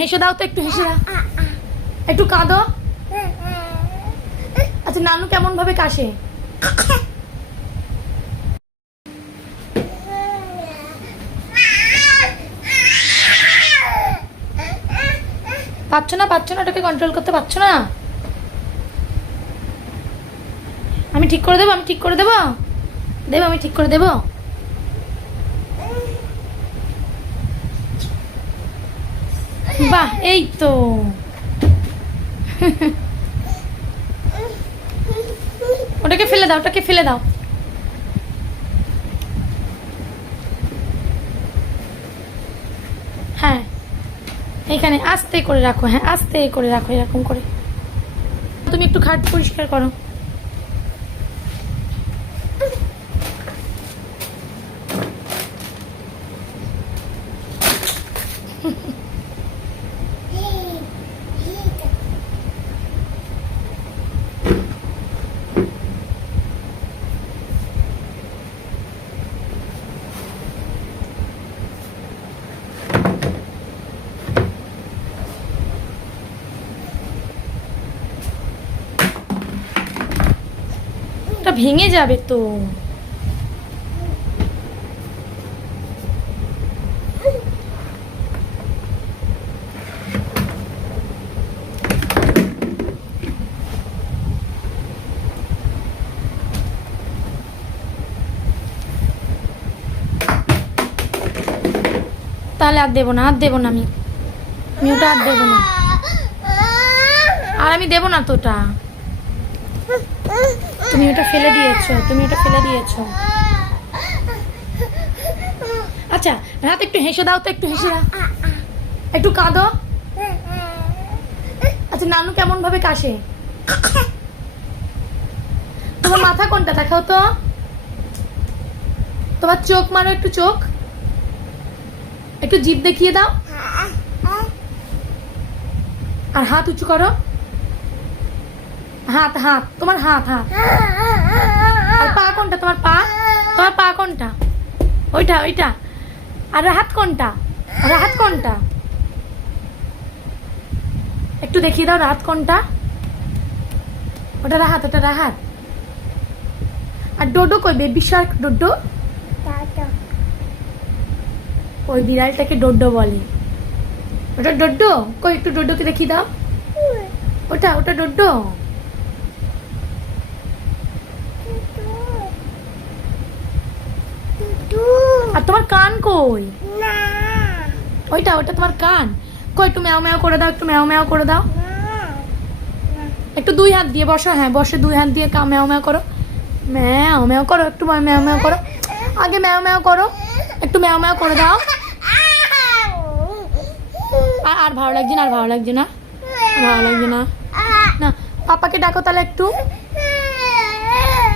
হেসে দাও তো, একটু হেসে দাও, একটু কাঁদো। আচ্ছা নানু কেমন ভাবে কাশে? পাচ্ছ না ওটাকে কন্ট্রোল করতে পারছো না? আমি ঠিক করে দেবো, আমি ঠিক করে দেবো, আমি ঠিক করে দেবো। বাহ, এই তো। ওটাকে ফেলে দাও, ওটাকে ফেলে দাও। হ্যাঁ, এখানে আস্তে করে রাখো, হ্যাঁ আস্তে করে রাখো, এরকম করে। তুমি একটু খাট পরিষ্কার করো। ওটা ভেঙে যাবে তো। তাহলে আর দেবো না, আর দেবো না, আমি ওটা আর দেবো না, আর আমি দেবো না তো ওটা। তুমি ওটা ফেলে দিয়েছো, তুমি ওটা ফেলে দিয়েছো। আচ্ছা রাত একটু হেসে দাও তো, একটু হেসে দাও, একটু কাঁদো। আচ্ছা নানু কেমন ভাবে কাশে? তোমার মাথা কোনটা দেখাও তো, তোমার চোখ মারো, একটু চোখ, একটু জিভ দেখিয়ে দাও, আর হাত উঁচু করো, হাত হাত, তোমার হাত হাত। আর পা কোনটা তোমার? পা, তোমার পা কোনটা? ওইটা ওইটা। আর হাত কোনটা? হাত কোনটা? একটু দেখিয়ে দাও রাত কোনটা। ওটা রাহাত, ওটা রাহাত। আর ডোডো কই? বেবি শার্ক ডোডো, ওই বিড়ালটাকে ডোডো বলে। ওটা ডোডো কই? একটু ডোডোকে দেখিয়ে দাও। ওটা ওটা ডোডো। আর তোমার কান কই? ওইটা ওটা তোমার কান কই? একটু ম্যাও ম্যাও করে দাও, একটু ম্যাও ম্যাও করে দাও। একটু দুই হাত দিয়ে বসো, হ্যাঁ বসে দুই হাত দিয়ে ম্যাও ম্যাও করো, ম্যাও ম্যাও করো, একটু ম্যাও ম্যাও করো, আগে ম্যাও ম্যাও করো, একটু ম্যাও ম্যাও করে দাও। আর ভালো লাগছে না, আর ভালো লাগছে না, ভালো লাগছে না। না পাপাকে ডাকো তাহলে একটু।